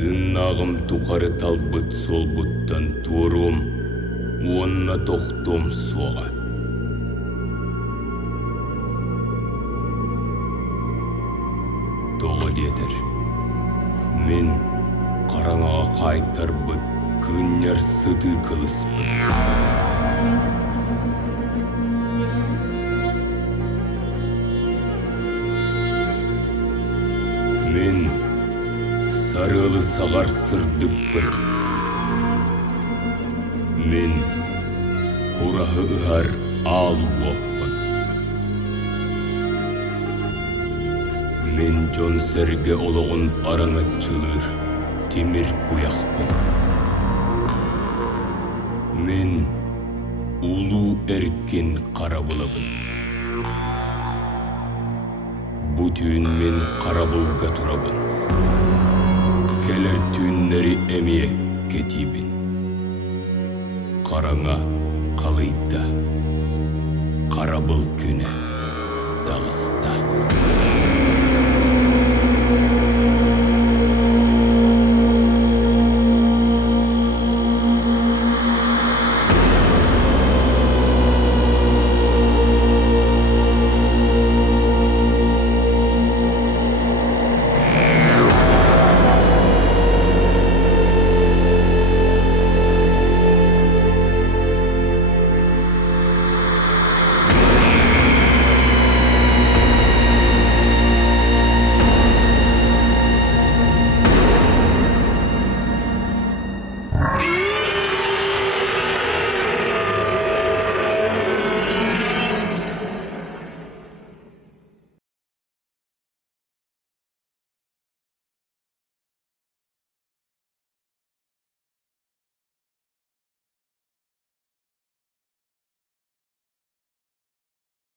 Тыннағым тұқары талбыт сол бұттан туырым, онына тоқтым соға. Тоғы детір. Мен қараңаға қайтар бұт күннер сыты қылыспын. Мен сарылы сағар сырдықпын. Мен құрағы ұғар ал оппын. Мен жон сәрге олығын араңа чылыр, темір құяқпын. Мен улу әркен қарабылыбын. Бүтін мен қарабылға тұрабын. Келер түйінлері әмие кетейбін. Қараңа қалайда, қарабыл күні дағыста.